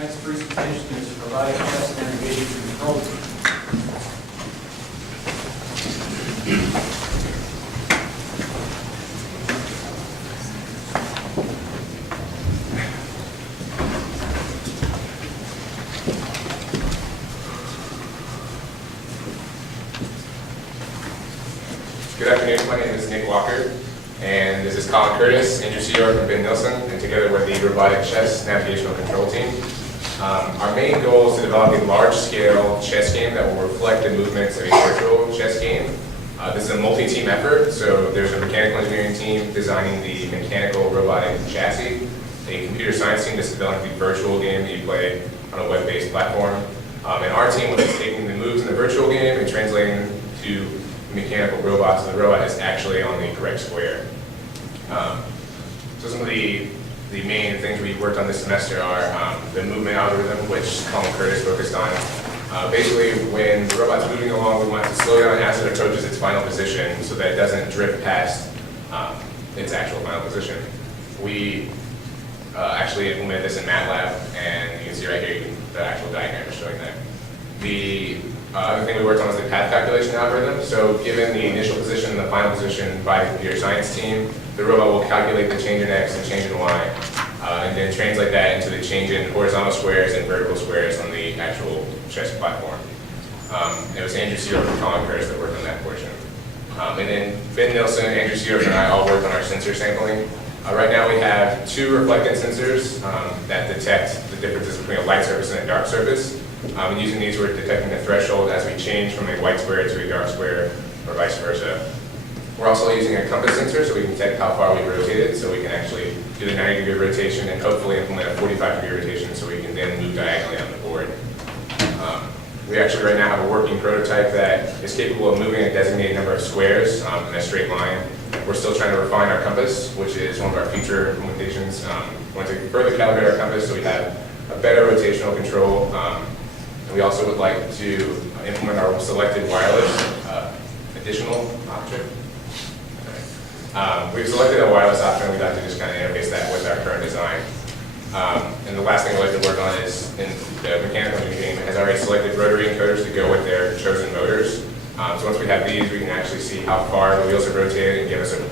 Next presentation is Robotic Test Navigation Control. Good afternoon, my name is Nick Walker, and this is Colin Curtis, Andrew Seor, and Ben Nilsson, and together we're the Robotic Chess Navigational Control Team. Our main goal is to develop a large-scale chess game that will reflect the movements of a virtual chess game. This is a multi-team effort, so there's a mechanical engineering team designing the mechanical robotic chassis, a computer science team that's developing the virtual game that you play on a web-based platform, and our team is taking the moves in the virtual game and translating them to mechanical robot, so the robot is actually on the correct square. So some of the main things we worked on this semester are the movement algorithm, which Colin Curtis focused on. Basically, when the robot's moving along, we want to slow down as it approaches its final position so that it doesn't drift past its actual final position. We actually implemented this in MATLAB, and you can see right here the actual diagram is showing that. The other thing we worked on was the path calculation algorithm. So given the initial position and the final position by the computer science team, the robot will calculate the change in X and change in Y, and then translate that into the change in horizontal squares and vertical squares on the actual chess platform. It was Andrew Seor from Colin Curtis that worked on that portion. And then Ben Nilsson, Andrew Seor, and I all worked on our sensor sampling. Right now we have two reflectance sensors that detect the differences between a light surface and a dark surface. And using these, we're detecting the threshold as we change from a white square to a dark square, or vice versa. We're also using a compass sensor so we can detect how far we've rotated, so we can actually do the 90-degree rotation and hopefully implement a 45-degree rotation so we can then move diagonally on the board. We actually right now have a working prototype that is capable of moving a designated number of squares in a straight line. We're still trying to refine our compass, which is one of our future implementations. We want to further calibrate our compass so we have a better rotational control. And we also would like to implement our selected wireless additional option. We've selected a wireless option, and we'd like to just kind of interface that with our current design. And the last thing I'd like to work on is, in the mechanical engineering team has already selected rotary encoders to go with their chosen motors. So once we have these, we can actually see how far the wheels have rotated and give us an